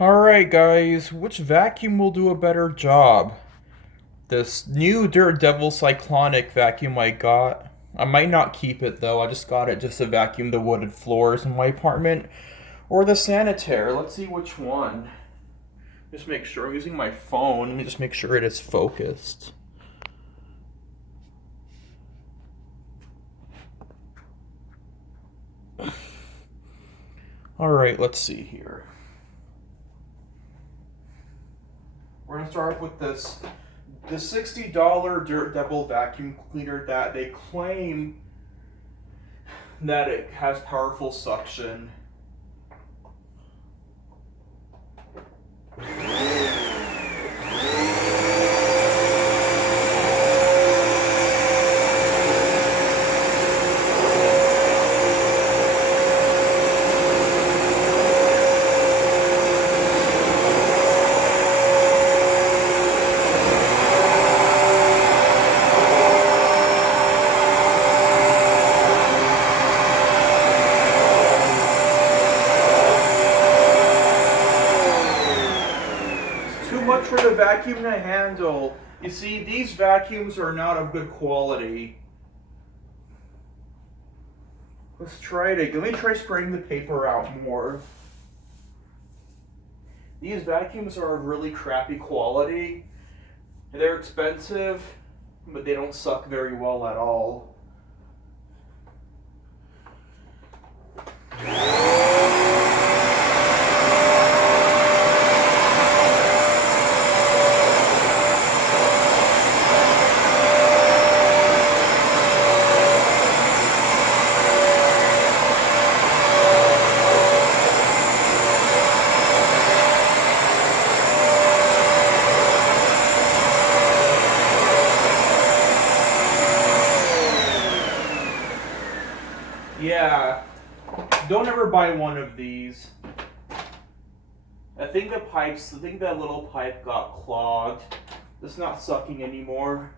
Alright guys, which vacuum will do a better job? This new Daredevil Cyclonic vacuum I got. I might not keep it though, I just got it just to vacuum the wooded floors in my apartment. Or the Sanitaire, let's see which one. Just make sure, I'm using my phone, let me just make sure it is focused. Alright, let's see here. We're going to start off with the $60 Daredevil vacuum cleaner that they claim that it has powerful suction. Too much for the vacuum to handle. You see, these vacuums are not of good quality. Let's try it again. Let me try spraying the paper out more. These vacuums are of really crappy quality. They're expensive, but they don't suck very well at all. Yeah, don't ever buy one of these. I think that little pipe got clogged. It's not sucking anymore.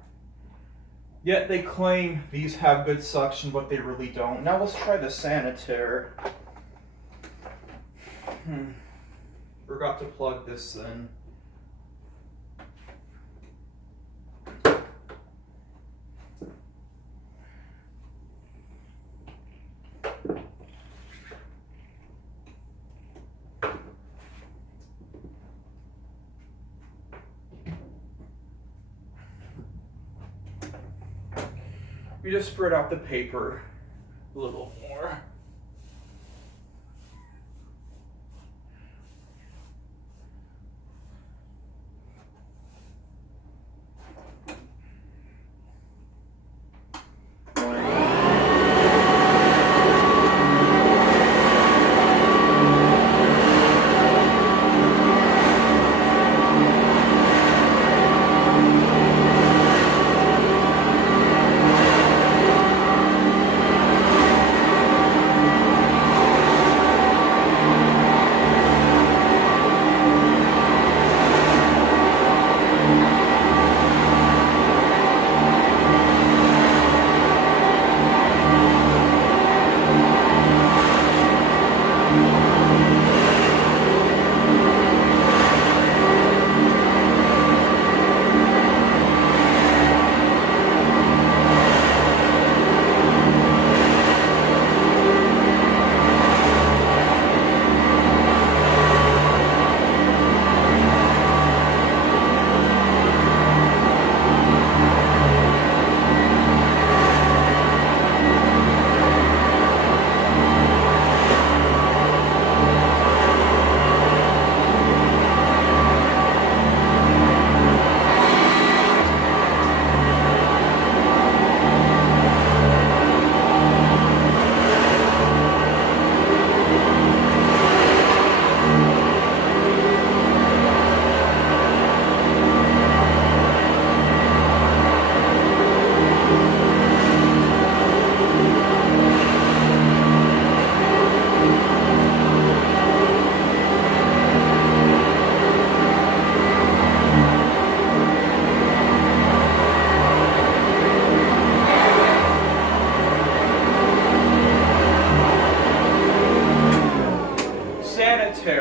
Yet they claim these have good suction, but they really don't. Now let's try the Sanitaire. Forgot to plug this in. We just spread out the paper a little more.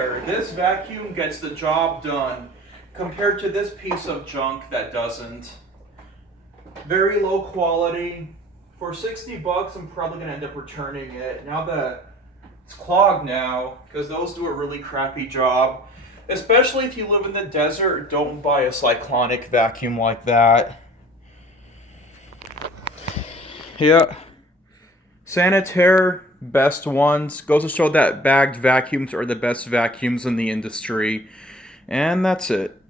there. This vacuum gets the job done compared to this piece of junk that doesn't. Very low quality. For 60 bucks, I'm probably going to end up returning it. Now that it's clogged now, because those do a really crappy job. Especially if you live in the desert, don't buy a Cyclonic vacuum like that. Yeah. Sanitaire, best ones. Goes to show that bagged vacuums are the best vacuums in the industry. And that's it.